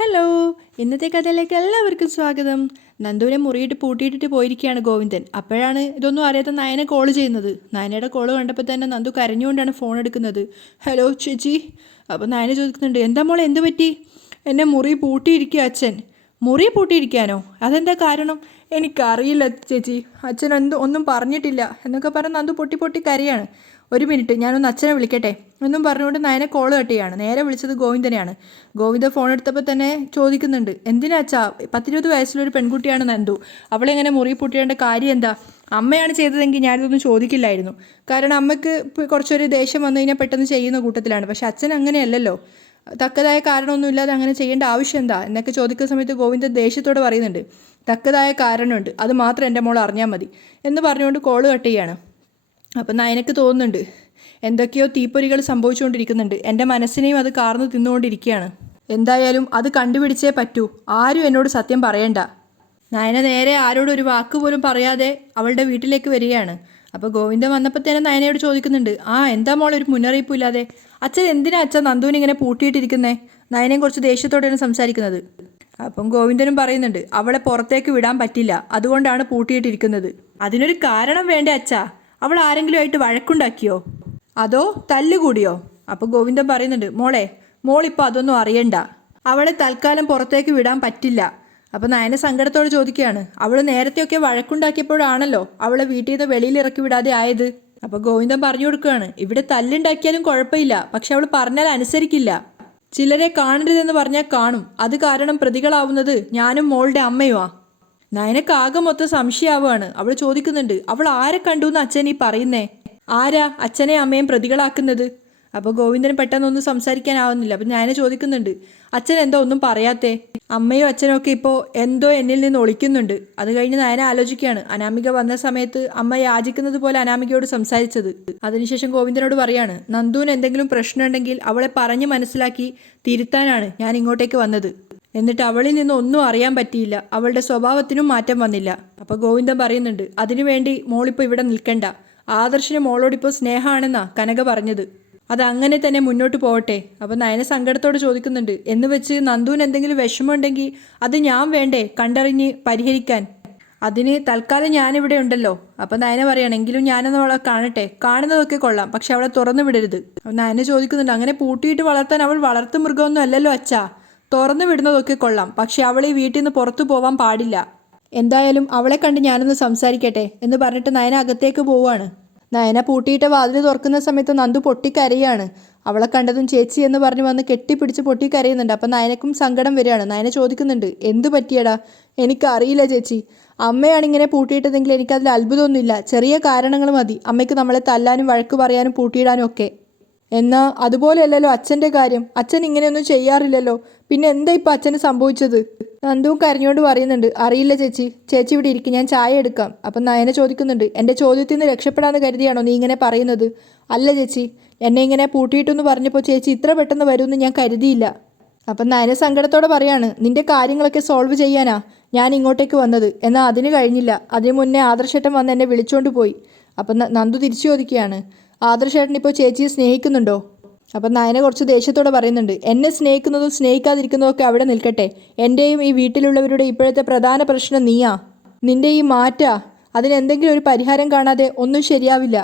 Hello, ഇന്നത്തെ കഥയിലേക്ക് എല്ലാവർക്കും സ്വാഗതം. നന്ദുവിനെ മുറിയിട്ട് പൂട്ടിയിട്ടിട്ട് പോയിരിക്കുകയാണ് ഗോവിന്ദൻ. അപ്പോഴാണ് ഇതൊന്നും അറിയാത്ത നയനെ കോൾ ചെയ്യുന്നത്. നയനയുടെ കോൾ കണ്ടപ്പോൾ തന്നെ നന്ദു കരഞ്ഞുകൊണ്ടാണ് ഫോൺ എടുക്കുന്നത്. ഹലോ ചേച്ചി. അപ്പോൾ നയന ചോദിക്കുന്നുണ്ട്, എന്താ മോളെ, എന്ത് പറ്റി? എന്നെ മുറി പൂട്ടിയിരിക്കുക അച്ഛൻ. മുറി പൂട്ടിയിരിക്കാനോ? അതെന്താ കാരണം? എനിക്കറിയില്ല ചേച്ചി, അച്ഛൻ ഒന്നും പറഞ്ഞിട്ടില്ല എന്നൊക്കെ പറഞ്ഞ് നന്ദു പൊട്ടി പൊട്ടി കരയാണ്. ഒരു മിനിറ്റ്, ഞാനൊന്ന് അച്ഛനെ വിളിക്കട്ടെ എന്നും പറഞ്ഞുകൊണ്ട് നയനെ കോൾ കട്ടിയാണ്. നേരെ വിളിച്ചത് ഗോവിന്ദനെയാണ്. ഗോവിന്ദ ഫോൺ എടുത്തപ്പോൾ തന്നെ ചോദിക്കുന്നുണ്ട്, എന്തിനാ അച്ഛാ, 10-20 വയസ്സിലൊരു പെൺകുട്ടിയാണ് നന്ദു, അവളെങ്ങനെ മുറി പൂട്ടിയേണ്ട കാര്യം എന്താ? അമ്മയാണ് ചെയ്തതെങ്കിൽ ഞാനിതൊന്നും ചോദിക്കില്ലായിരുന്നു. കാരണം അമ്മയ്ക്ക് കുറച്ചൊരു ദേഷ്യം വന്നു കഴിഞ്ഞാൽ പെട്ടെന്ന് ചെയ്യുന്ന കൂട്ടത്തിലാണ്. പക്ഷെ അച്ഛൻ അങ്ങനെയല്ലല്ലോ, തക്കതായ കാരണമൊന്നുമില്ലാതെ അങ്ങനെ ചെയ്യേണ്ട ആവശ്യം എന്താ എന്നൊക്കെ ചോദിക്കുന്ന സമയത്ത് ഗോവിന്ദൻ ദേഷ്യത്തോടെ പറയുന്നുണ്ട്, തക്കതായ കാരണമുണ്ട്, അത് മാത്രം എൻ്റെ മോൾ അറിഞ്ഞാൽ മതി എന്ന് പറഞ്ഞുകൊണ്ട് കോള് കട്ട് ചെയ്യാണ്. അപ്പം നയനക്ക് തോന്നുന്നുണ്ട് എന്തൊക്കെയോ തീപ്പൊരികൾ സംഭവിച്ചുകൊണ്ടിരിക്കുന്നുണ്ട്, എൻ്റെ മനസ്സിനെയും അത് കാർന്ന് തിന്നുകൊണ്ടിരിക്കുകയാണ്. എന്തായാലും അത് കണ്ടുപിടിച്ചേ പറ്റൂ, ആരും എന്നോട് സത്യം പറയണ്ട. നയന നേരെ ആരോടും ഒരു വാക്ക് പോലും പറയാതെ അവളുടെ വീട്ടിലേക്ക് വരികയാണ്. അപ്പോൾ ഗോവിന്ദൻ വന്നപ്പോൾ തന്നെ നയനയോട് ചോദിക്കുന്നുണ്ട്, എന്താ മോളെ ഒരു മുന്നറിയിപ്പും ഇല്ലാതെ? അച്ഛൻ എന്തിനാ അച്ഛൻ നന്ദുവിനെ ഇങ്ങനെ പൂട്ടിയിട്ടിരിക്കുന്നേ? നയനയും കുറച്ച് ദേഷ്യത്തോടെയാണ് സംസാരിക്കുന്നത്. അപ്പം ഗോവിന്ദനും പറയുന്നുണ്ട്, അവളെ പുറത്തേക്ക് വിടാൻ പറ്റില്ല, അതുകൊണ്ടാണ് പൂട്ടിയിട്ടിരിക്കുന്നത്. അതിനൊരു കാരണം വേണ്ടേ അച്ഛാ? അവൾ ആരെങ്കിലും ആയിട്ട് വഴക്കുണ്ടാക്കിയോ, അതോ തല്ലുകൂടിയോ? അപ്പോൾ ഗോവിന്ദൻ പറയുന്നുണ്ട്, മോളിപ്പോൾ അതൊന്നും അറിയണ്ട, അവളെ തൽക്കാലം പുറത്തേക്ക് വിടാൻ പറ്റില്ല. അപ്പോൾ നയന സങ്കടത്തോട് ചോദിക്കുകയാണ്, അവൾ നേരത്തെയൊക്കെ വഴക്കുണ്ടാക്കിയപ്പോഴാണല്ലോ അവളെ വീട്ടിൽ നിന്ന് വെളിയിൽ ഇറക്കി വിടാതെ ആയത്. അപ്പോൾ ഗോവിന്ദൻ പറഞ്ഞു കൊടുക്കുകയാണ്, ഇവിടെ തല്ലുണ്ടാക്കിയാലും കുഴപ്പമില്ല, പക്ഷെ അവൾ പറഞ്ഞാൽ അനുസരിക്കില്ല. ചിലരെ കാണരുതെന്ന് പറഞ്ഞാൽ കാണും, അത് കാരണം പ്രതികളാവുന്നത് ഞാനും മോളുടെ അമ്മയുമാ. നയനക്ക് ആകെ മൊത്തം സംശയമാവുകയാണ്. അവൾ ചോദിക്കുന്നുണ്ട്, അവൾ ആരെ കണ്ടു എന്ന് അച്ഛൻ ഈ പറയുന്നേ? ആരാ അച്ഛനെ അമ്മയും പ്രതികളാക്കുന്നത്? അപ്പോൾ ഗോവിന്ദന് പെട്ടെന്നൊന്നും സംസാരിക്കാനാവുന്നില്ല. അപ്പം ഞാൻ ചോദിക്കുന്നുണ്ട്, അച്ഛൻ എന്തോ ഒന്നും പറയാത്തേ? അമ്മയും അച്ഛനും ഒക്കെ ഇപ്പോൾ എന്തോ എന്നിൽ നിന്ന് ഒളിക്കുന്നുണ്ട്. അത് കഴിഞ്ഞ് നയന ആലോചിക്കുകയാണ്, അനാമിക വന്ന സമയത്ത് അമ്മ യാചിക്കുന്നത് പോലെ അനാമികയോട് സംസാരിച്ചത്. അതിനുശേഷം ഗോവിന്ദനോട് പറയാണ്, നന്ദുവിന് എന്തെങ്കിലും പ്രശ്നമുണ്ടെങ്കിൽ അവളെ പറഞ്ഞ് മനസ്സിലാക്കി തിരുത്താനാണ് ഞാൻ ഇങ്ങോട്ടേക്ക് വന്നത്. എന്നിട്ട് അവളിൽ നിന്ന് ഒന്നും അറിയാൻ പറ്റിയില്ല, അവളുടെ സ്വഭാവത്തിനും മാറ്റം വന്നില്ല. അപ്പോൾ ഗോവിന്ദൻ പറയുന്നുണ്ട്, അതിനുവേണ്ടി മോളിപ്പോൾ ഇവിടെ നിൽക്കണ്ട, ആദർശിന് മോളോടിപ്പോൾ സ്നേഹമാണെന്നാ കനക പറഞ്ഞത്, അതങ്ങനെ തന്നെ മുന്നോട്ട് പോകട്ടെ. അപ്പോൾ നയന സങ്കടത്തോട് ചോദിക്കുന്നുണ്ട്, എന്ന് വെച്ച് നന്ദുവിന് എന്തെങ്കിലും വിഷമമുണ്ടെങ്കിൽ അത് ഞാൻ വേണ്ടേ കണ്ടറിഞ്ഞ് പരിഹരിക്കാൻ? അതിന് തൽക്കാലം ഞാനിവിടെ ഉണ്ടല്ലോ. അപ്പം നയന പറയുകയാണെങ്കിലും ഞാനൊന്ന് അവളെ കാണട്ടെ, കാണുന്നതൊക്കെ കൊള്ളാം, പക്ഷെ അവളെ തുറന്നു വിടരുത്. അപ്പം നയന ചോദിക്കുന്നുണ്ട്, അങ്ങനെ പൂട്ടിയിട്ട് വളർത്താൻ അവൾ വളർത്തു മൃഗമൊന്നും അല്ലല്ലോ അച്ഛാ, തുറന്നു വിടുന്നതൊക്കെ കൊള്ളാം, പക്ഷെ അവൾ ഈ വീട്ടിൽ നിന്ന് പുറത്തു പോവാൻ പാടില്ല. എന്തായാലും അവളെ കണ്ട് ഞാനൊന്ന് സംസാരിക്കട്ടെ എന്ന് പറഞ്ഞിട്ട് നയന അകത്തേക്ക് പോവുകയാണ്. നയന പൂട്ടിയിട്ട വാതിൽ തുറക്കുന്ന സമയത്ത് നന്ദു പൊട്ടിക്കരയാണ്. അവളെ കണ്ടതും ചേച്ചി എന്ന് പറഞ്ഞ് വന്ന് കെട്ടിപ്പിടിച്ച് പൊട്ടിക്കരയുന്നുണ്ട്. അപ്പം നയനക്കും സങ്കടം വരികയാണ്. നയന ചോദിക്കുന്നുണ്ട്, എന്ത് പറ്റിയടാ? എനിക്കറിയില്ല ചേച്ചി, അമ്മയാണ് ഇങ്ങനെ പൂട്ടിയിട്ടതെങ്കിൽ എനിക്കതിൽ അത്ഭുതമൊന്നുമില്ല, ചെറിയ കാരണങ്ങൾ മതി അമ്മയ്ക്ക് നമ്മളെ തല്ലാനും വഴക്ക് പറയാനും പൂട്ടിയിടാനും ഒക്കെ. എന്നാൽ അതുപോലെയല്ലല്ലോ അച്ഛൻ്റെ കാര്യം, അച്ഛൻ ഇങ്ങനെയൊന്നും ചെയ്യാറില്ലല്ലോ, പിന്നെ എന്താ ഇപ്പം അച്ഛന് സംഭവിച്ചത്? നന്ദുവും കരഞ്ഞുകൊണ്ട് പറയുന്നുണ്ട്, അറിയില്ല ചേച്ചി, ചേച്ചി ഇവിടെ ഇരിക്കും, ഞാൻ ചായ എടുക്കാം. അപ്പം നയന ചോദിക്കുന്നുണ്ട്, എൻ്റെ ചോദ്യത്തിൽ നിന്ന് രക്ഷപ്പെടാമെന്ന് കരുതിയാണോ നീ ഇങ്ങനെ പറയുന്നത്? അല്ല ചേച്ചി, എന്നെ ഇങ്ങനെ പൂട്ടിയിട്ടെന്ന് പറഞ്ഞപ്പോൾ ചേച്ചി ഇത്ര പെട്ടെന്ന് വരുമെന്ന് ഞാൻ കരുതിയില്ല. അപ്പം നയന സങ്കടത്തോടെ പറയാണ്, നിൻ്റെ കാര്യങ്ങളൊക്കെ സോൾവ് ചെയ്യാനാ ഞാൻ ഇങ്ങോട്ടേക്ക് വന്നത്, എന്നാൽ അതിന് കഴിഞ്ഞില്ല, അതിന് മുന്നേ ആദർശേട്ടൻ വന്ന് എന്നെ വിളിച്ചുകൊണ്ട് പോയി. അപ്പം നന്ദു തിരിച്ചു ചോദിക്കുകയാണ്, ആദർശേട്ടൻ ഇപ്പോൾ ചേച്ചിയെ സ്നേഹിക്കുന്നുണ്ടോ? അപ്പം നയന കുറച്ച് ദേഷ്യത്തോടെ പറയുന്നുണ്ട്, എന്നെ സ്നേഹിക്കുന്നതും സ്നേഹിക്കാതിരിക്കുന്നതും ഒക്കെ അവിടെ നിൽക്കട്ടെ, എൻ്റെയും ഈ വീട്ടിലുള്ളവരുടെ ഇപ്പോഴത്തെ പ്രധാന പ്രശ്നം നീയാ, നിൻ്റെ ഈ മാറ്റാ. അതിനെന്തെങ്കിലും ഒരു പരിഹാരം കാണാതെ ഒന്നും ശരിയാവില്ല.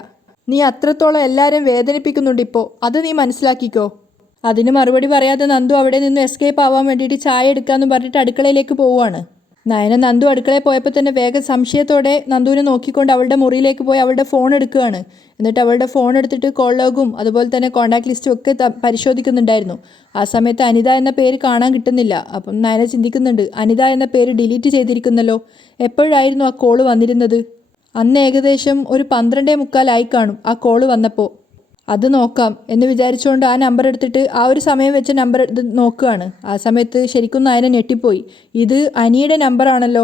നീ അത്രത്തോളം എല്ലാവരെയും വേദനിപ്പിക്കുന്നുണ്ട് ഇപ്പോൾ, അത് നീ മനസ്സിലാക്കിക്കോ. അതിന് മറുപടി പറയാതെ നന്ദു അവിടെ നിന്ന് എസ്കേപ്പ് ആവാൻ വേണ്ടിയിട്ട് ചായ എടുക്കാമെന്ന് പറഞ്ഞിട്ട് അടുക്കളയിലേക്ക് പോവുകയാണ്. നയന നന്ദു അടുക്കളയിൽ പോയപ്പോൾ തന്നെ വേഗം സംശയത്തോടെ നന്ദുവിനെ നോക്കിക്കൊണ്ട് അവളുടെ മുറിയിലേക്ക് പോയി അവളുടെ ഫോൺ എടുക്കുകയാണ്. എന്നിട്ട് അവളുടെ ഫോൺ എടുത്തിട്ട് കോൾ ലോഗും അതുപോലെ തന്നെ കോൺടാക്ട് ലിസ്റ്റും ഒക്കെ പരിശോധിക്കുന്നുണ്ടായിരുന്നു. ആ സമയത്ത് അനിത എന്ന പേര് കാണാൻ കിട്ടുന്നില്ല. അപ്പം നയന ചിന്തിക്കുന്നുണ്ട്, അനിത എന്ന പേര് ഡിലീറ്റ് ചെയ്തിരിക്കുന്നല്ലോ, എപ്പോഴായിരുന്നു ആ കോള് വന്നിരുന്നത്? അന്ന് ഏകദേശം ഒരു 12:45 കാണും ആ കോള് വന്നപ്പോൾ. അത് നോക്കാം എന്ന് വിചാരിച്ചുകൊണ്ട് ആ നമ്പർ എടുത്തിട്ട് ആ ഒരു സമയം വെച്ച നമ്പർ എടുത്ത് നോക്കുകയാണ്. ആ സമയത്ത് ശരിക്കും നയന ഞെട്ടിപ്പോയി, ഇത് അനിയുടെ നമ്പറാണല്ലോ.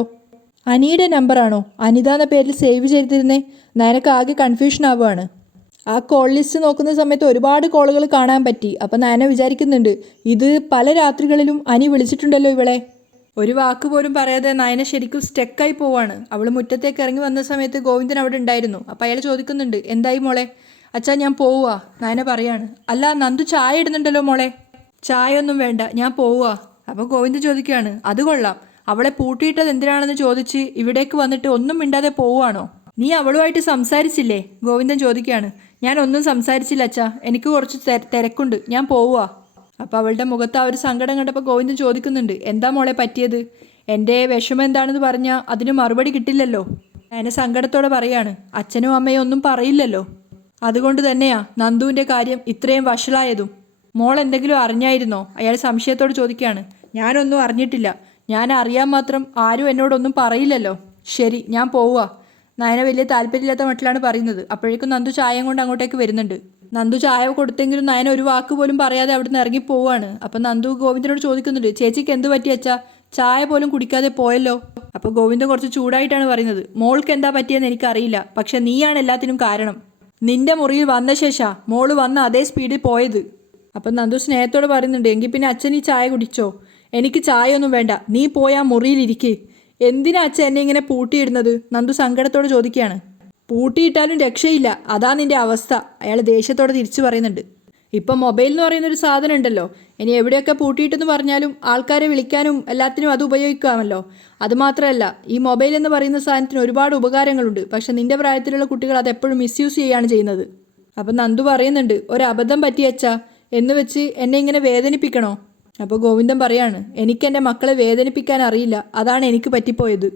അനിയുടെ നമ്പറാണോ അനിത എന്ന പേരിൽ സേവ് ചെയ്തിരുന്നേ? നയനക്ക് ആകെ കൺഫ്യൂഷൻ ആവുകയാണ്. ആ കോൾ ലിസ്റ്റ് നോക്കുന്ന സമയത്ത് ഒരുപാട് കോളുകൾ കാണാൻ പറ്റി. അപ്പം നയന വിചാരിക്കുന്നുണ്ട്, ഇത് പല രാത്രികളിലും അനി വിളിച്ചിട്ടുണ്ടല്ലോ ഇവളെ. ഒരു വാക്ക് പോലും പറയാതെ നയന ശരിക്കും സ്റ്റക്കായി പോവാണ്. അവൾ മുറ്റത്തേക്ക് ഇറങ്ങി വന്ന സമയത്ത് ഗോവിന്ദൻ അവിടെ ഉണ്ടായിരുന്നു. അപ്പം അയാൾ ചോദിക്കുന്നുണ്ട്, എന്തായി മോളെ? അച്ഛാ ഞാൻ പോവുക. നയന പറയാണ്, അല്ല നന്ദു ചായ ഇടുന്നുണ്ടല്ലോ മോളെ. ചായ ഒന്നും വേണ്ട, ഞാൻ പോവുക. അപ്പോൾ ഗോവിന്ദൻ ചോദിക്കുകയാണ്, അത് കൊള്ളാം, അവളെ പൂട്ടിയിട്ടത് എന്തിനാണെന്ന് ചോദിച്ച് ഇവിടേക്ക് വന്നിട്ട് ഒന്നും മിണ്ടാതെ പോവുകയാണോ? നീ അവളുമായിട്ട് സംസാരിച്ചില്ലേ? ഗോവിന്ദൻ ചോദിക്കുകയാണ്. ഞാൻ ഒന്നും സംസാരിച്ചില്ല അച്ഛാ, എനിക്ക് കുറച്ച് തിരക്കുണ്ട്, ഞാൻ പോവുക. അപ്പോൾ അവളുടെ മുഖത്ത് ആ ഒരു സങ്കടം കണ്ടപ്പോൾ ഗോവിന്ദൻ ചോദിക്കുന്നുണ്ട്, എന്താ മോളെ പറ്റിയത്? എൻ്റെ വിഷമം എന്താണെന്ന് പറഞ്ഞാൽ അതിന് മറുപടി കിട്ടില്ലല്ലോ. ഞാൻ സങ്കടത്തോടെ പറയാണ്, അച്ഛനും അമ്മയും ഒന്നും പറയില്ലല്ലോ. അതുകൊണ്ട് തന്നെയാ നന്ദുവിൻ്റെ കാര്യം ഇത്രയും വഷളായതും. മോൾ എന്തെങ്കിലും അറിഞ്ഞായിരുന്നോ? അയാൾ സംശയത്തോട് ചോദിക്കുകയാണ്. ഞാനൊന്നും അറിഞ്ഞിട്ടില്ല, ഞാൻ അറിയാൻ മാത്രം ആരും എന്നോടൊന്നും പറയില്ലല്ലോ. ശരി, ഞാൻ പോവുക. നയന വലിയ താല്പര്യമില്ലാത്ത മട്ടിലാണ് പറയുന്നത്. അപ്പോഴേക്കും നന്ദു ചായയും കൊണ്ട് അങ്ങോട്ടേക്ക് വരുന്നുണ്ട്. നന്ദു ചായ കൊടുത്തെങ്കിലും നയന ഒരു വാക്ക് പോലും പറയാതെ അവിടുന്ന് ഇറങ്ങി പോവുകയാണ്. അപ്പം നന്ദു ഗോവിന്ദനോട് ചോദിക്കുന്നുണ്ട്, ചേച്ചിക്ക് എന്ത് പറ്റി അച്ഛാ? ചായ പോലും കുടിക്കാതെ പോയല്ലോ. അപ്പോൾ ഗോവിന്ദൻ കുറച്ച് ചൂടായിട്ടാണ് പറയുന്നത്, മോൾക്ക് എന്താ പറ്റിയെന്ന് എനിക്കറിയില്ല, പക്ഷെ നീയാണ് എല്ലാത്തിനും കാരണം. നിന്റെ മുറിയിൽ വന്ന ശേഷം മോള് വന്ന അതേ സ്പീഡിൽ പോയത്. അപ്പം നന്ദു സ്നേഹത്തോടെ പറയുന്നുണ്ട്, എങ്കിൽ പിന്നെ അച്ഛൻ ഈ ചായ കുടിച്ചോ? എനിക്ക് ചായ ഒന്നും വേണ്ട, നീ പോയി ആ മുറിയിലിരിക്കേ. എന്തിനാ അച്ഛൻ എന്നെ ഇങ്ങനെ പൂട്ടിയിടുന്നത്? നന്ദു സങ്കടത്തോടെ ചോദിക്കുകയാണ്. പൂട്ടിയിട്ടാലും രക്ഷയില്ല, അതാ നിന്റെ അവസ്ഥ. അയാൾ ദേഷ്യത്തോടെ തിരിച്ചു പറയുന്നുണ്ട്. ഇപ്പം മൊബൈൽ എന്ന് പറയുന്നൊരു സാധനം ഉണ്ടല്ലോ, ഇനി എവിടെയൊക്കെ പൂട്ടിയിട്ടെന്ന് പറഞ്ഞാലും ആൾക്കാരെ വിളിക്കാനും എല്ലാത്തിനും അത് ഉപയോഗിക്കാമല്ലോ. അതുമാത്രമല്ല, ഈ മൊബൈൽ എന്ന് പറയുന്ന സാധനത്തിന് ഒരുപാട് ഉപകാരങ്ങളുണ്ട്. പക്ഷെ നിന്റെ പ്രായത്തിലുള്ള കുട്ടികൾ അതെപ്പോഴും മിസ്യൂസ് ചെയ്യുകയാണ് ചെയ്യുന്നത്. അപ്പം നന്ദു പറയുന്നുണ്ട്, ഒരബദ്ധം പറ്റിയച്ചാ എന്ന് വെച്ച് എന്നെ ഇങ്ങനെ വേദനിപ്പിക്കണോ? അപ്പോൾ ഗോവിന്ദൻ പറയാണ്, എനിക്ക് എൻ്റെ മക്കളെ വേദനിപ്പിക്കാൻ അറിയില്ല, അതാണ് എനിക്ക് പറ്റിപ്പോയത്.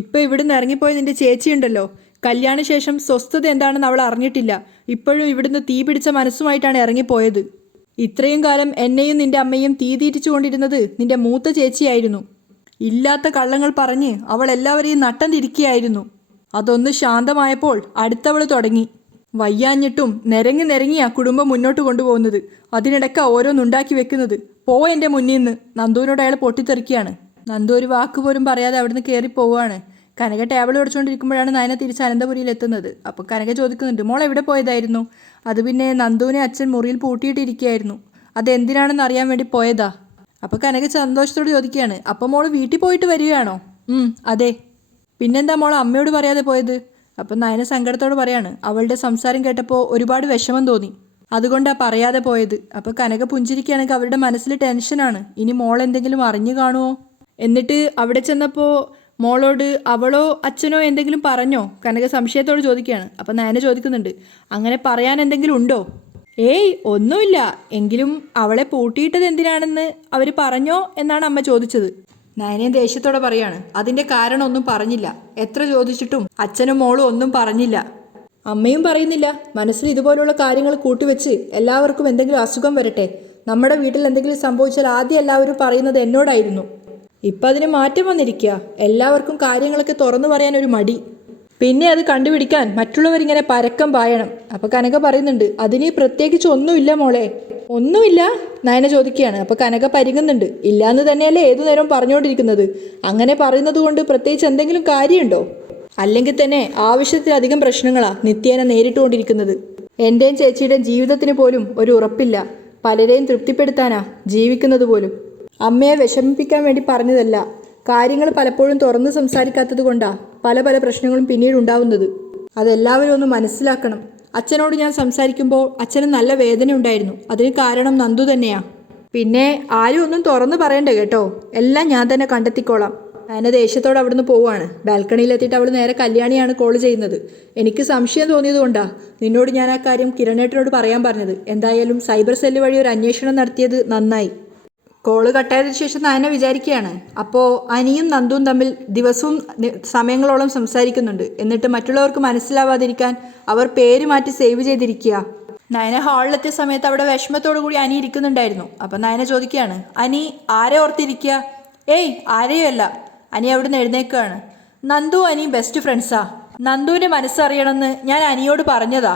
ഇപ്പം ഇവിടുന്ന് ഇറങ്ങിപ്പോയ നിന്റെ ചേച്ചിയുണ്ടല്ലോ, കല്യാണശേഷം സ്വസ്ഥത എന്താണെന്ന് അവൾ അറിഞ്ഞിട്ടില്ല. ഇപ്പോഴും ഇവിടുന്ന് തീ പിടിച്ച മനസ്സുമായിട്ടാണ് ഇറങ്ങിപ്പോയത്. ഇത്രയും കാലം എന്നെയും നിന്റെ അമ്മയും തീ തീറ്റിച്ചു കൊണ്ടിരുന്നത് നിന്റെ മൂത്ത ചേച്ചിയായിരുന്നു. ഇല്ലാത്ത കള്ളങ്ങൾ പറഞ്ഞ് അവൾ എല്ലാവരെയും നട്ടം തിരിക്കുകയായിരുന്നു. അതൊന്ന് ശാന്തമായപ്പോൾ അടുത്തവൾ തുടങ്ങി. വയ്യാഞ്ഞിട്ടും നിരങ്ങിയാ കുടുംബം മുന്നോട്ട് കൊണ്ടുപോകുന്നത്. അതിനിടയ്ക്ക് ഓരോന്നുണ്ടാക്കി വെക്കുന്നത്. എൻ്റെ മുന്നിൽ നിന്ന്. നന്ദുവിനോട് അയാൾ പൊട്ടിത്തെറിക്കുകയാണ്. നന്ദു ഒരു വാക്ക് പോലും പറയാതെ അവിടുന്ന് കയറി പോവുകയാണ്. കനക ടേബിൾ പഠിച്ചുകൊണ്ടിരിക്കുമ്പോഴാണ് നയന തിരിച്ച് അനന്തപുരിയിൽ എത്തുന്നത്. അപ്പോൾ കനക ചോദിക്കുന്നുണ്ട്, മോൾ എവിടെ പോയതായിരുന്നു? അത് പിന്നെ നന്ദുവിനെ അച്ഛൻ മുറിയിൽ പൂട്ടിയിട്ടിരിക്കുകയായിരുന്നു, അതെന്തിനാണെന്ന് അറിയാൻ വേണ്ടി പോയതാ. അപ്പോൾ കനക സന്തോഷത്തോട് ചോദിക്കുകയാണ്, അപ്പോൾ മോൾ വീട്ടിൽ പോയിട്ട് വരികയാണോ? അതെ. പിന്നെന്താ മോൾ അമ്മയോട് പറയാതെ പോയത്? അപ്പം നയന സങ്കടത്തോട് പറയാണ്, അവളുടെ സംസാരം കേട്ടപ്പോൾ ഒരുപാട് വിഷമം തോന്നി, അതുകൊണ്ടാണ് പറയാതെ പോയത്. അപ്പോൾ കനക പുഞ്ചിരിക്കുകയാണെങ്കിൽ അവരുടെ മനസ്സിൽ ടെൻഷനാണ്, ഇനി മോൾ എന്തെങ്കിലും അറിഞ്ഞു കാണുമോ? എന്നിട്ട് അവിടെ ചെന്നപ്പോൾ മോളോട് അവളോ അച്ഛനോ എന്തെങ്കിലും പറഞ്ഞോ? കനക സംശയത്തോട് ചോദിക്കുകയാണ്. അപ്പം നയന ചോദിക്കുന്നുണ്ട്, അങ്ങനെ പറയാൻ എന്തെങ്കിലും ഉണ്ടോ? ഏയ് ഒന്നുമില്ല, എങ്കിലും അവളെ പൂട്ടിയിട്ടത് എന്തിനാണെന്ന് അവർ പറഞ്ഞോ എന്നാണ് അമ്മ ചോദിച്ചത്. നയനയും ദേഷ്യത്തോടെ പറയാണ്, അതിൻ്റെ കാരണം ഒന്നും പറഞ്ഞില്ല. എത്ര ചോദിച്ചിട്ടും അച്ഛനും മോളും ഒന്നും പറഞ്ഞില്ല. അമ്മയും പറയുന്നില്ല. മനസ്സിൽ ഇതുപോലുള്ള കാര്യങ്ങൾ കൂട്ടിവെച്ച് എല്ലാവർക്കും എന്തെങ്കിലും അസുഖം വരട്ടെ, നമ്മുടെ വീട്ടിൽ എന്തെങ്കിലും സംഭവിച്ചാൽ ആദ്യം എല്ലാവരും പറയുന്നത് എന്നോടായിരുന്നു. ഇപ്പം അതിന് മാറ്റം വന്നിരിക്കുക. എല്ലാവർക്കും കാര്യങ്ങളൊക്കെ തുറന്നു പറയാനൊരു മടി. പിന്നെ അത് കണ്ടുപിടിക്കാൻ മറ്റുള്ളവരിങ്ങനെ പരക്കം പായണം. അപ്പോൾ കനക പറയുന്നുണ്ട്, അതിന് പ്രത്യേകിച്ച് ഒന്നുമില്ല മോളെ. ഒന്നുമില്ല? നയന ചോദിക്കുകയാണ്. അപ്പോൾ കനക പരിങ്ങുന്നുണ്ട്. ഇല്ലാന്ന് തന്നെയല്ലേ ഏതു നേരവും പറഞ്ഞുകൊണ്ടിരിക്കുന്നത്. അങ്ങനെ പറയുന്നത് കൊണ്ട് പ്രത്യേകിച്ച് എന്തെങ്കിലും കാര്യമുണ്ടോ? അല്ലെങ്കിൽ തന്നെ ആവശ്യത്തിലധികം പ്രശ്നങ്ങളാണ് നിത്യേന നേരിട്ടുകൊണ്ടിരിക്കുന്നത്. എൻ്റെയും ചേച്ചിയുടെയും ജീവിതത്തിന് പോലും ഒരു ഉറപ്പില്ല. പലരെയും തൃപ്തിപ്പെടുത്താനാ ജീവിക്കുന്നത് പോലും. അമ്മയെ വിഷമിപ്പിക്കാൻ വേണ്ടി പറഞ്ഞതല്ല. കാര്യങ്ങൾ പലപ്പോഴും തുറന്ന് സംസാരിക്കാത്തത് കൊണ്ടാണ് പല പ്രശ്നങ്ങളും പിന്നീട് ഉണ്ടാവുന്നത്. അതെല്ലാവരും ഒന്ന് മനസ്സിലാക്കണം. അച്ഛനോട് ഞാൻ സംസാരിക്കുമ്പോൾ അച്ഛന് നല്ല വേദന ഉണ്ടായിരുന്നു. അതിന് കാരണം നന്ദു തന്നെയാ. പിന്നെ ആരും ഒന്നും തുറന്ന് പറയണ്ട കേട്ടോ, എല്ലാം ഞാൻ തന്നെ കണ്ടെത്തിക്കോളാം. നയന ദേഷ്യത്തോടെ അവിടുന്ന് പോവുകയാണ്. ബാൽക്കണിയിലെത്തിയിട്ട് അവൾ നേരെ കല്യാണിയാണ് കോൾ ചെയ്യുന്നത്. എനിക്ക് സംശയം തോന്നിയതുകൊണ്ടാ നിന്നോട് ഞാൻ ആ കാര്യം കിരണേട്ടനോട് പറയാൻ പറഞ്ഞത്. എന്തായാലും സൈബർ സെല്ല് വഴി ഒരു അന്വേഷണം നടത്തിയത് നന്നായി. കോള് കട്ടായതിനു ശേഷം നയന വിചാരിക്കുകയാണ്, അപ്പോൾ അനിയും നന്ദുവും തമ്മിൽ ദിവസവും സമയങ്ങളോളം സംസാരിക്കുന്നുണ്ട്. എന്നിട്ട് മറ്റുള്ളവർക്ക് മനസ്സിലാവാതിരിക്കാൻ അവർ പേര് മാറ്റി സേവ് ചെയ്തിരിക്കുക. നയന ഹാളിലെത്തിയ സമയത്ത് അവിടെ വിഷമത്തോടു കൂടി അനി ഇരിക്കുന്നുണ്ടായിരുന്നു. അപ്പം നയന ചോദിക്കുകയാണ്, അനി ആരെ ഓർത്തിരിക്കുക? ഏയ് ആരെയും അല്ല. അനി അവിടുന്ന് എഴുന്നേൽക്കുകയാണ്. നന്ദു അനി ബെസ്റ്റ് ഫ്രണ്ട്സാ. നന്ദുവിൻ്റെ മനസ്സറിയണമെന്ന് ഞാൻ അനിയോട് പറഞ്ഞതാ.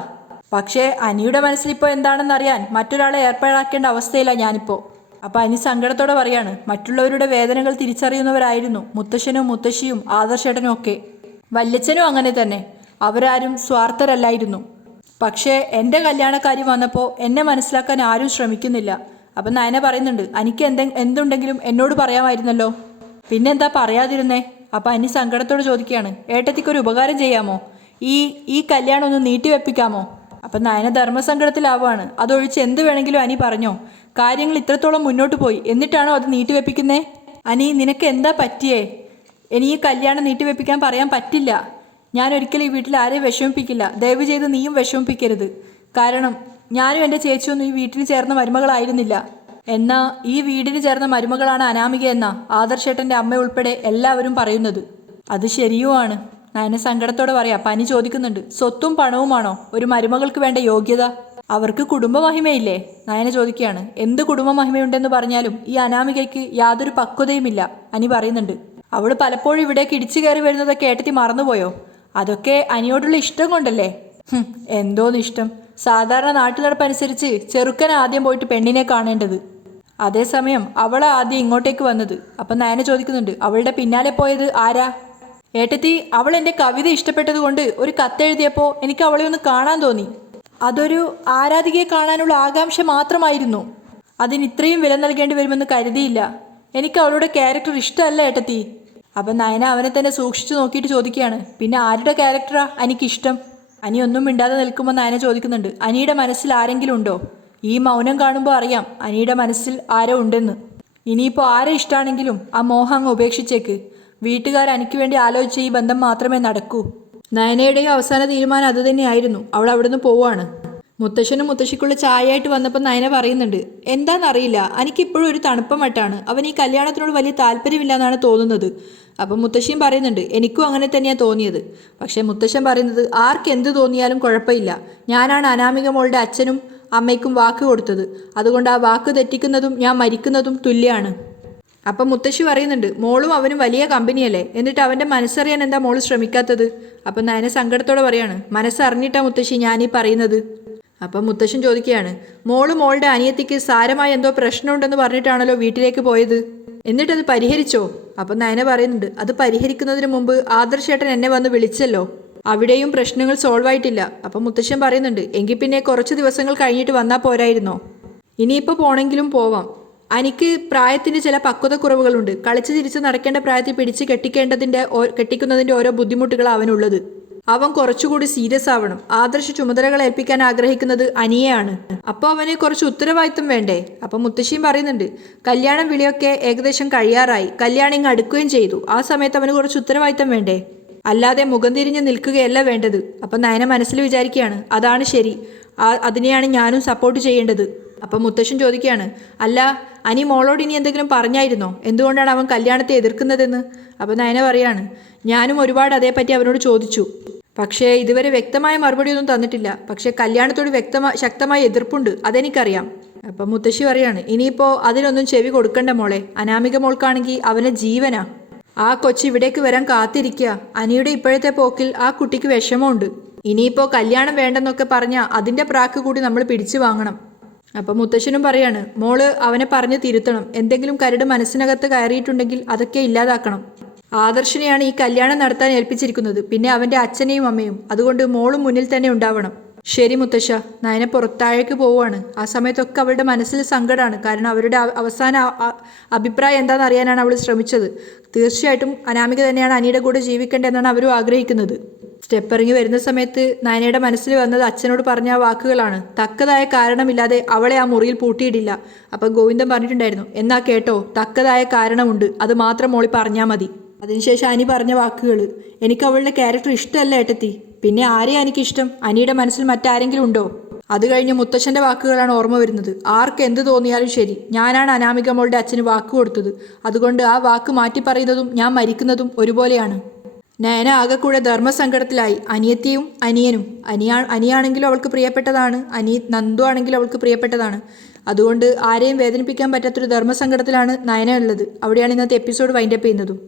പക്ഷേ അനിയുടെ മനസ്സിലിപ്പോൾ എന്താണെന്നറിയാൻ മറ്റൊരാളെ ഏർപ്പാടാക്കേണ്ട അവസ്ഥയിലാണ് ഞാനിപ്പോൾ. അപ്പോൾ അനി സങ്കടത്തോടെ പറയാണ്, മറ്റുള്ളവരുടെ വേദനകൾ തിരിച്ചറിയുന്നവരായിരുന്നു മുത്തശ്ശനും മുത്തശ്ശിയും ആദർശേട്ടനും ഒക്കെ. വല്യച്ഛനും അങ്ങനെ തന്നെ. അവരാരും സ്വാർത്ഥരല്ലായിരുന്നു. പക്ഷേ എൻ്റെ കല്യാണക്കാരി വന്നപ്പോൾ എന്നെ മനസ്സിലാക്കാൻ ആരും ശ്രമിക്കുന്നില്ല. അപ്പം നയന പറയുന്നുണ്ട്, എനിക്ക് എന്തുണ്ടെങ്കിലും എന്നോട് പറയാമായിരുന്നല്ലോ, പിന്നെന്താ പറയാതിരുന്നേ? അപ്പം അനി സങ്കടത്തോട് ചോദിക്കുകയാണ്, ഏട്ടത്തിക്കൊരു ഉപകാരം ചെയ്യാമോ? ഈ കല്യാണം ഒന്ന് നീട്ടിവെപ്പിക്കാമോ? അപ്പം നയന ധർമ്മസങ്കടത്തിലാവുകയാണ്. അതൊഴിച്ച് എന്ത് വേണമെങ്കിലും അനി പറഞ്ഞോ. കാര്യങ്ങൾ ഇത്രത്തോളം മുന്നോട്ട് പോയി എന്നിട്ടാണോ അത് നീട്ടിവെപ്പിക്കുന്നേ? അനി, നിനക്ക് എന്താ പറ്റിയേ? ഇനി ഈ കല്യാണം നീട്ടിവെപ്പിക്കാൻ പറയാൻ പറ്റില്ല. ഞാൻ ഒരിക്കലും ഈ വീട്ടിൽ ആരെയും വിഷമിപ്പിക്കില്ല. ദയവ് ചെയ്ത് നീയും വിഷമിപ്പിക്കരുത്. കാരണം ഞാനും എൻ്റെ ചേച്ചിയൊന്നും ഈ വീട്ടിൽ ചേർന്ന മരുമകളായിരുന്നില്ല. എന്നാ ഈ വീടിന് ചേർന്ന മരുമകളാണ് അനാമിക എന്ന ആദർശേട്ടൻ്റെ അമ്മ ഉൾപ്പെടെ എല്ലാവരും പറയുന്നത്. അത് ശരിയുമാണ്. നയന സങ്കടത്തോടെ പറയാം. പനി ചോദിക്കുന്നുണ്ട്, സ്വത്തും പണവുമാണോ ഒരു മരുമകൾക്ക് വേണ്ട യോഗ്യത? അവർക്ക് കുടുംബമഹിമയില്ലേ? നയന ചോദിക്കുകയാണ്. എന്ത് കുടുംബമഹിമയുണ്ടെന്ന് പറഞ്ഞാലും ഈ അനാമികയ്ക്ക് യാതൊരു പക്വതയുമില്ല. അനി പറയുന്നുണ്ട്. അവൾ പലപ്പോഴും ഇവിടേക്ക് ഇടിച്ചു കയറി വരുന്നതൊക്കെ ഏട്ടത്തി മറന്നുപോയോ? അതൊക്കെ അനിയോടുള്ള ഇഷ്ടം കൊണ്ടല്ലേ? എന്തോന്ന് ഇഷ്ടം? സാധാരണ നാട്ടുനടപ്പനുസരിച്ച് ചെറുക്കൻ ആദ്യം പോയിട്ട് പെണ്ണിനെ കാണേണ്ടത്. അതേസമയം അവളെ ആദ്യം ഇങ്ങോട്ടേക്ക് വന്നത്. അപ്പം നയന ചോദിക്കുന്നുണ്ട്, അവളുടെ പിന്നാലെ പോയത് ആരാ? ഏട്ടത്തി, അവൾ എൻ്റെ കവിത ഇഷ്ടപ്പെട്ടത് കൊണ്ട് ഒരു കത്തെഴുതിയപ്പോൾ എനിക്ക് അവളെ ഒന്ന് കാണാൻ തോന്നി. അതൊരു ആരാധികയെ കാണാനുള്ള ആകാംക്ഷ മാത്രമായിരുന്നു. അതിന് ഇത്രയും വില നൽകേണ്ടി വരുമെന്ന് കരുതിയില്ല. എനിക്ക് അവളുടെ ക്യാരക്ടർ ഇഷ്ടമല്ല ഏട്ടത്തി. അപ്പം നയന അവനെ തന്നെ സൂക്ഷിച്ചു നോക്കിയിട്ട് ചോദിക്കുകയാണ്, പിന്നെ ആരുടെ ക്യാരക്ടറാ എനിക്കിഷ്ടം? അനി ഒന്നും മിണ്ടാതെ നിൽക്കുമ്പോൾ നയന ചോദിക്കുന്നുണ്ട്, അനിയുടെ മനസ്സിൽ ആരെങ്കിലും ഉണ്ടോ? ഈ മൗനം കാണുമ്പോൾ അറിയാം അനിയുടെ മനസ്സിൽ ആരോ ഉണ്ടെന്ന്. ഇനിയിപ്പോൾ ആരെ ഇഷ്ടമാണെങ്കിലും ആ മോഹം അങ്ങ് ഉപേക്ഷിച്ചേക്ക്. വീട്ടുകാർ എനിക്ക് വേണ്ടി ആലോചിച്ച ഈ ബന്ധം മാത്രമേ നടക്കൂ. നയനയുടെയും അവസാന തീരുമാനം അതുതന്നെയായിരുന്നു. അവൾ അവിടുന്ന് പോവാണ്. മുത്തശ്ശനും മുത്തശ്ശിക്കുള്ള ചായയായിട്ട് വന്നപ്പോൾ നയന പറയുന്നുണ്ട്, എന്താണെന്നറിയില്ല, എനിക്കിപ്പോഴും ഒരു തണുപ്പം മട്ടാണ്. അവൻ ഈ കല്യാണത്തിനോട് വലിയ താല്പര്യമില്ല എന്നാണ് തോന്നുന്നത്. അപ്പം മുത്തശ്ശിയും പറയുന്നുണ്ട്, എനിക്കും അങ്ങനെ തന്നെയാണ് തോന്നിയത്. പക്ഷേ മുത്തശ്ശൻ പറയുന്നത്, ആർക്കെന്ത് തോന്നിയാലും കുഴപ്പമില്ല. ഞാനാണ് അനാമിക മോളുടെ അച്ഛനും അമ്മയ്ക്കും വാക്ക് കൊടുത്തത്. അതുകൊണ്ട് ആ വാക്ക് തെറ്റിക്കുന്നതും ഞാൻ മരിക്കുന്നതും തുല്യമാണ്. അപ്പം മുത്തശ്ശി പറയുന്നുണ്ട്, മോളും അവനും വലിയ കമ്പനിയല്ലേ, എന്നിട്ട് അവൻ്റെ മനസ്സറിയാൻ എന്താ മോള് ശ്രമിക്കാത്തത്? അപ്പം നയന സങ്കടത്തോടെ പറയാണ്, മനസ്സറിഞ്ഞിട്ടാ മുത്തശ്ശി ഞാനീ പറയുന്നത്. അപ്പം മുത്തശ്ശൻ ചോദിക്കുകയാണ്, മോള് മോളുടെ അനിയത്തിക്ക് സാരമായ എന്തോ പ്രശ്നമുണ്ടെന്ന് പറഞ്ഞിട്ടാണല്ലോ വീട്ടിലേക്ക് പോയത്, എന്നിട്ടത് പരിഹരിച്ചോ? അപ്പം നയന പറയുന്നുണ്ട്, അത് പരിഹരിക്കുന്നതിന് മുമ്പ് ആദർശേട്ടൻ എന്നെ വന്ന് വിളിച്ചല്ലോ, അവിടെയും പ്രശ്നങ്ങൾ സോൾവ് ആയിട്ടില്ല. അപ്പം മുത്തശ്ശൻ പറയുന്നുണ്ട്, എങ്കിൽ പിന്നെ കുറച്ച് ദിവസങ്ങൾ കഴിഞ്ഞിട്ട് വന്നാൽ പോരായിരുന്നോ? ഇനിയിപ്പോൾ പോണെങ്കിലും പോവാം. എനിക്ക് പ്രായത്തിന് ചില പക്വതക്കുറവുകളുണ്ട്. കളിച്ച് തിരിച്ച് നടക്കേണ്ട പ്രായത്തിൽ പിടിച്ച് കെട്ടിക്കുന്നതിൻ്റെ ഓരോ ബുദ്ധിമുട്ടുകളാണ് അവനുള്ളത്. അവൻ കുറച്ചുകൂടി സീരിയസ് ആവണം. ആദർശ ചുമതലകൾ ഏൽപ്പിക്കാൻ ആഗ്രഹിക്കുന്നത് അനിയെയാണ്. അപ്പോൾ അവന് കുറച്ച് ഉത്തരവാദിത്വം വേണ്ടേ? അപ്പം മുത്തശ്ശിയും പറയുന്നുണ്ട്, കല്യാണം വിളിയൊക്കെ ഏകദേശം കഴിയാറായി, കല്യാണം ഇങ്ങ് അടുക്കുകയും ചെയ്തു. ആ സമയത്ത് അവന് കുറച്ച് ഉത്തരവാദിത്വം വേണ്ടേ? അല്ലാതെ മുഖം തിരിഞ്ഞ് നിൽക്കുകയല്ല വേണ്ടത്. അപ്പം നയന മനസ്സിൽ വിചാരിക്കുകയാണ്, അതാണ് ശരി, അതിനെയാണ് ഞാനും സപ്പോർട്ട് ചെയ്യേണ്ടത്. അപ്പം മുത്തശ്ശൻ ചോദിക്കുകയാണ്, അല്ല അനി മോളോട് ഇനി എന്തെങ്കിലും പറഞ്ഞായിരുന്നോ? എന്തുകൊണ്ടാണ് അവൻ കല്യാണത്തെ എതിർക്കുന്നതെന്ന്? അപ്പം നയന പറയാണ്, ഞാനും ഒരുപാട് അതേപ്പറ്റി അവനോട് ചോദിച്ചു. പക്ഷേ ഇതുവരെ വ്യക്തമായ മറുപടിയൊന്നും തന്നിട്ടില്ല. പക്ഷേ കല്യാണത്തോട് ശക്തമായ എതിർപ്പുണ്ട്, അതെനിക്കറിയാം. അപ്പം മുത്തശ്ശി പറയാണ്, ഇനിയിപ്പോൾ അതിനൊന്നും ചെവി കൊടുക്കണ്ട മോളെ. അനാമിക മോൾക്കാണെങ്കിൽ അവനെ ജീവനാ. ആ കൊച്ചി ഇവിടേക്ക് വരാൻ കാത്തിരിക്കുക. അനിയുടെ ഇപ്പോഴത്തെ പോക്കിൽ ആ കുട്ടിക്ക് വിഷമമുണ്ട്. ഇനിയിപ്പോൾ കല്യാണം വേണ്ടെന്നൊക്കെ പറഞ്ഞാൽ അതിൻ്റെ പ്രാക്ക് കൂടി നമ്മൾ പിടിച്ചു വാങ്ങണം. അപ്പം മുത്തശ്ശനും പറയാണ്, മോള് അവനെ പറഞ്ഞ് തിരുത്തണം. എന്തെങ്കിലും കരട് മനസ്സിനകത്ത് കയറിയിട്ടുണ്ടെങ്കിൽ അതൊക്കെ ഇല്ലാതാക്കണം. ആദർശിനെയാണ് ഈ കല്യാണം നടത്താൻ ഏൽപ്പിച്ചിരിക്കുന്നത്, പിന്നെ അവൻ്റെ അച്ഛനെയും അമ്മയും. അതുകൊണ്ട് മോളും മുന്നിൽ തന്നെ ഉണ്ടാവണം. ശരി മുത്തശ്ശ. നയന പുറത്താഴേക്ക് പോവുകയാണ്. ആ സമയത്തൊക്കെ അവളുടെ മനസ്സിൽ സങ്കടമാണ്. കാരണം അവരുടെ അവസാന അഭിപ്രായം എന്താണെന്ന് അറിയാനാണ് അവൾ ശ്രമിച്ചത്. തീർച്ചയായിട്ടും അനാമിക തന്നെയാണ് അനിയുടെ കൂടെ ജീവിക്കേണ്ടതെന്നാണ് അവരും ആഗ്രഹിക്കുന്നത്. സ്റ്റെപ്പ് ഇറങ്ങി വരുന്ന സമയത്ത് നയനയുടെ മനസ്സിൽ വന്നത് അച്ഛനോട് പറഞ്ഞ വാക്കുകളാണ്. തക്കതായ കാരണമില്ലാതെ അവളെ ആ മുറിയിൽ പൂട്ടിയിടില്ല. അപ്പം ഗോവിന്ദൻ പറഞ്ഞിട്ടുണ്ടായിരുന്നു, എന്നാ കേട്ടോ, തക്കതായ കാരണമുണ്ട്, അത് മാത്രം മോളി പറഞ്ഞാൽ മതി. അതിനുശേഷം അനി പറഞ്ഞ വാക്കുകൾ, എനിക്ക് അവളുടെ ക്യാരക്ടർ ഇഷ്ടമല്ല ഏട്ടത്തി. പിന്നെ ആരെയാ എനിക്കിഷ്ടം? അനിയുടെ മനസ്സിൽ മറ്റാരെങ്കിലും ഉണ്ടോ? അത് കഴിഞ്ഞ് മുത്തശ്ശൻ്റെ വാക്കുകളാണ് ഓർമ്മ വരുന്നത്. ആർക്ക് എന്ത് തോന്നിയാലും ശരി, ഞാനാണ് അനാമിക മോളുടെ അച്ഛന് വാക്ക് കൊടുത്തത്. അതുകൊണ്ട് ആ വാക്ക് മാറ്റി പറയുന്നതും ഞാൻ മരിക്കുന്നതും ഒരുപോലെയാണ്. നയന ആകെക്കൂടെ ധർമ്മസങ്കടത്തിലായി. അനിയത്തിയും അനിയനും. അനിയാണെങ്കിലും അവൾക്ക് പ്രിയപ്പെട്ടതാണ്, നന്ദു ആണെങ്കിലും അവൾക്ക് പ്രിയപ്പെട്ടതാണ്. അതുകൊണ്ട് ആരെയും വേദനിപ്പിക്കാൻ പറ്റാത്തൊരു ധർമ്മസങ്കടത്തിലാണ് നയന ഉള്ളത്. അവിടെയാണ് ഇന്നത്തെ എപ്പിസോഡ് വൈൻഡപ്പ് ചെയ്യുന്നതും.